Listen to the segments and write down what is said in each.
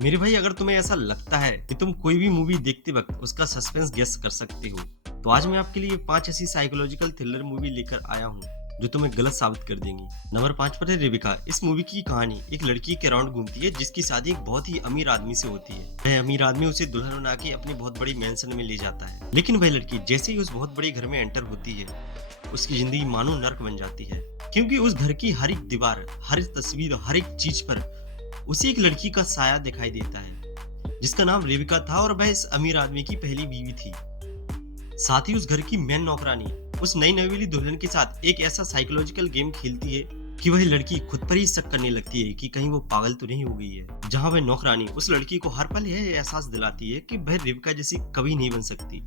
मेरे भाई, अगर तुम्हें ऐसा लगता है कि तुम कोई भी मूवी देखते वक्त उसका सस्पेंस गेस कर सकते हो, तो आज मैं आपके लिए 5 ऐसी साइकोलॉजिकल थ्रिलर मूवी लेकर आया हूँ जो तुम्हें गलत साबित कर देंगी। नंबर 5 पर है रेबिका। इस मूवी की कहानी एक लड़की के अराउंड घूमती है जिसकी शादी एक बहुत ही अमीर आदमी से होती है। वह अमीर आदमी उसे दुल्हन बना के अपनी बहुत बड़ी मैंशन में ले जाता है, लेकिन वह लड़की जैसे ही उस बहुत बड़े घर में एंटर होती है, उसकी जिंदगी मानो नर्क बन जाती है, क्योंकि उस घर की हर एक दीवार, हर एक तस्वीर, हर एक चीज पर उसे एक लड़की का साया दिखाई देता है जिसका नाम रेबिका था और वह इस अमीर आदमी की पहली बीवी थी। साथ ही उस घर की मेन नौकरानी उस नई नवेली दुल्हन के साथ एक ऐसा साइकोलॉजिकल गेम खेलती है कि वह लड़की खुद पर ही शक करने लगती है कि कहीं वो पागल तो नहीं हो गई है। जहां वह नौकरानी उस लड़की को हर पल यह एहसास दिलाती है कि वह रेबिका जैसी कभी नहीं बन सकती,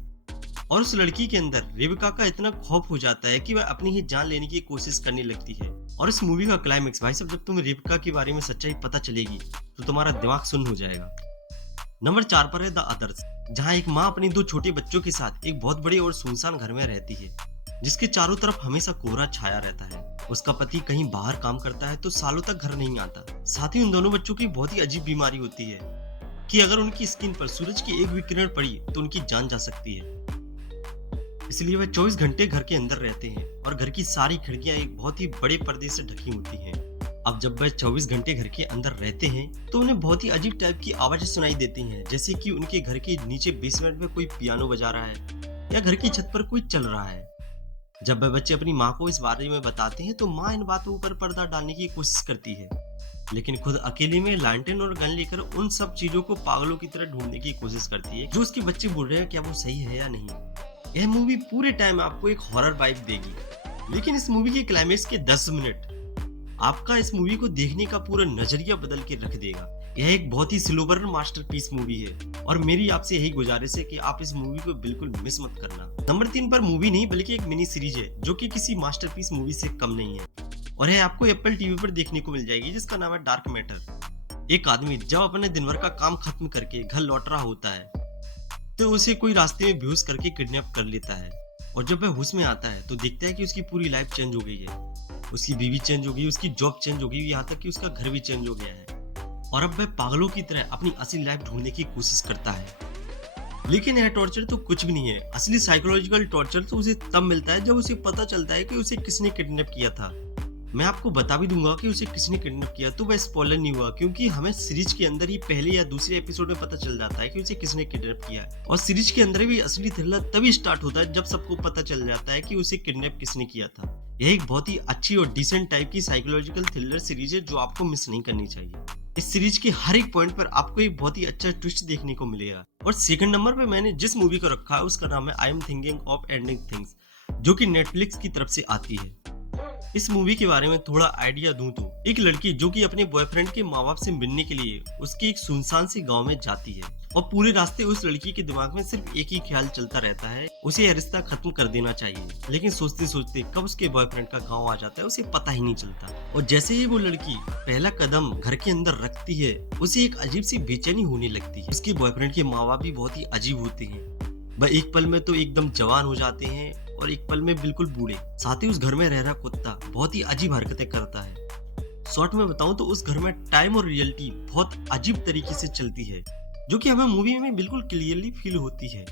और उस लड़की के अंदर रेबिका का इतना खौफ हो जाता है कि वह अपनी ही जान लेने की कोशिश करने लगती है। और इस मूवी का क्लाइमेक्स भाई साहब, जब तुम्हें रेबिका के बारे में सच्चाई पता चलेगी तो तुम्हारा दिमाग सुन्न हो जाएगा। नंबर 4 पर है द अदर्स, जहां एक माँ अपने 2 छोटे बच्चों के साथ एक बहुत बड़े और सुनसान घर में रहती है जिसके चारों तरफ हमेशा कोहरा छाया रहता है। उसका पति कहीं बाहर काम करता है तो सालों तक घर नहीं आता। साथ ही उन दोनों बच्चों की बहुत ही अजीब बीमारी होती है कि अगर उनकी स्किन पर सूरज की एक भी किरण पड़ी तो उनकी जान जा सकती है। इसलिए वह 24 घंटे घर के अंदर रहते हैं और घर की सारी खिड़कियां एक बहुत ही बड़े पर्दे से ढकी होती हैं। अब जब वह 24 घंटे घर के अंदर रहते हैं तो उन्हें बहुत ही अजीब टाइप की आवाजें सुनाई देती हैं, जैसे कि उनके घर के नीचे बेसमेंट में कोई पियानो बजा रहा है या घर की छत पर कोई चल रहा है। जब वह बच्चे अपनी माँ को इस बारे में बताते हैं तो माँ इन बातों पर पर्दा डालने की कोशिश करती है, लेकिन खुद अकेले में लैंटर्न और गन लेकर उन सब चीजों को पागलों की तरह ढूंढने की कोशिश करती है जो उसके बच्चे बोल रहे हैं क्या वो सही है या नहीं। यह मूवी पूरे टाइम आपको एक हॉरर वाइब देगी, लेकिन इस मूवी के क्लाइमेक्स के 10 मिनट आपका इस मूवी को देखने का पूरा नजरिया बदल के रख देगा। यह एक बहुत ही स्लो बर्न मास्टरपीस मूवी है और मेरी आपसे यही गुजारिश है कि आप इस मूवी को बिल्कुल मिस मत करना। नंबर 3 पर मूवी नहीं बल्कि एक मिनी सीरीज है जो कि किसी मास्टरपीस मूवी से कम नहीं है और यह आपको एप्पल टीवी पर देखने को मिल जाएगी, जिसका नाम है डार्क मैटर। एक आदमी जब अपने दिन भर का काम खत्म करके घर लौट रहा होता है तो उसे कोई रास्ते में बेहोश करके किडनैप कर लेता है, और जब वह होश में आता है तो देखता है कि उसकी पूरी लाइफ चेंज हो गई है। उसकी बीवी चेंज हो गई, उसकी जॉब चेंज हो गई, यहाँ तक कि उसका घर भी चेंज हो गया है और अब वह पागलों की तरह अपनी असली लाइफ ढूंढने की कोशिश करता है। लेकिन यह टॉर्चर तो कुछ भी नहीं है। असली साइकोलॉजिकल टॉर्चर तो उसे तब मिलता है जब उसे पता चलता है कि उसे किसने किडनैप किया था। मैं आपको बता भी दूंगा कि उसे किसने किडनैप किया, तो वह स्पॉइलर नहीं हुआ क्योंकि हमें सीरीज के अंदर ही पहले या दूसरे एपिसोड में पता चल जाता है कि उसे किसने किडनैप किया है। और सीरीज के अंदर भी असली थ्रिलर तभी स्टार्ट होता है जब सबको पता चल जाता है कि उसे किडनैप किसने किया था। यह एक बहुत ही अच्छी और डिसेंट टाइप की साइकोलॉजिकल थ्रिलर सीरीज है जो आपको मिस नहीं करनी चाहिए। इस सीरीज के हर एक पॉइंट पर आपको एक बहुत ही अच्छा ट्विस्ट देखने को मिलेगा। और सेकंड नंबर पे मैंने जिस मूवी को रखा है उसका नाम है I am thinking of ending things, जो कि नेटफ्लिक्स की तरफ से आती है। इस मूवी के बारे में थोड़ा आइडिया दूं तो एक लड़की जो कि अपने बॉयफ्रेंड के माँ बाप से मिलने के लिए उसके एक सुनसान से गांव में जाती है और पूरे रास्ते उस लड़की के दिमाग में सिर्फ एक ही ख्याल चलता रहता है, उसे यह रिश्ता खत्म कर देना चाहिए। लेकिन सोचते सोचते कब उसके बॉयफ्रेंड का गांव आ जाता है उसे पता ही नहीं चलता, और जैसे ही वो लड़की पहला कदम घर के अंदर रखती है उसे एक अजीब सी बेचैनी होने लगती है। उसके बॉयफ्रेंड के माँ बाप भी बहुत ही अजीब होते हैं, वह एक पल में तो एकदम जवान हो जाते हैं और एक पल में बिल्कुल बूढ़े। साथ ही उस घर में रह रहा कुत्ता बहुत ही अजीब हरकतें करता है। शॉर्ट में बताऊं तो उस घर में टाइम और रियलिटी बहुत अजीब तरीके से चलती है, जो कि हमें मूवी में बिल्कुल क्लियरली फील होती है।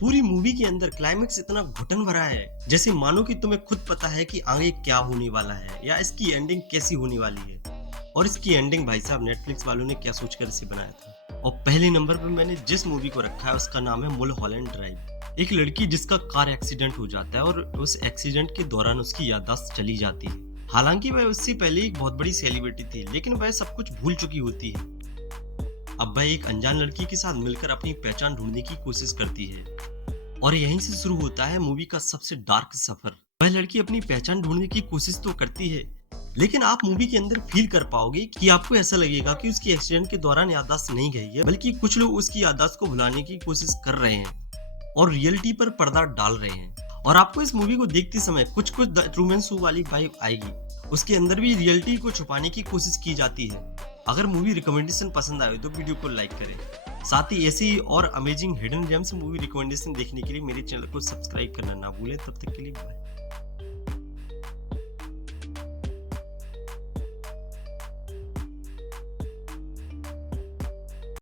पूरी मूवी के अंदर क्लाइमेक्स इतना घुटन भरा है जैसे मानो कि तुम्हें खुद पता है कि आगे क्या होने वाला है या इसकी एंडिंग कैसी होने वाली है। और इसकी एंडिंग भाई साहब नेटफ्लिक्स वालों ने क्या सोचकर इसे बनाया था। और पहले नंबर पर मैंने जिस मूवी को रखा है उसका नाम है मुलहॉलैंड ड्राइव। एक लड़की जिसका कार एक्सीडेंट हो जाता है और उस एक्सीडेंट के दौरान उसकी याददाश्त चली जाती है। हालांकि वह उससे पहले एक बहुत बड़ी सेलिब्रिटी थी, लेकिन वह सब कुछ भूल चुकी होती है। अब वह एक अनजान लड़की के साथ मिलकर अपनी पहचान ढूंढने की कोशिश करती है और यहीं से शुरू होता है मूवी का सबसे डार्क सफर। वह लड़की अपनी पहचान ढूंढने की कोशिश तो करती है, लेकिन आप मूवी के अंदर फील कर पाओगे कि आपको ऐसा लगेगा कि उसकी एक्सीडेंट के दौरान याददाश्त नहीं गई है, बल्कि कुछ लोग उसकी याददाश्त को भुलाने की कोशिश कर रहे हैं और रियलिटी पर पर्दा डाल रहे हैं। और आपको इस मूवी को देखते समय कुछ कुछ द ट्रूमैन शो वाली वाइब आएगी। उसके अंदर भी रियलिटी को छुपाने की कोशिश की जाती है। अगर मूवी रिकमेंडेशन पसंद आए तो वीडियो को लाइक करें। साथ ही ऐसी ही और amazing hidden gems movie recommendation देखने के लिए मेरे चैनल को सब्सक्राइब करना ना भूलें। तब तक के लिए बाय।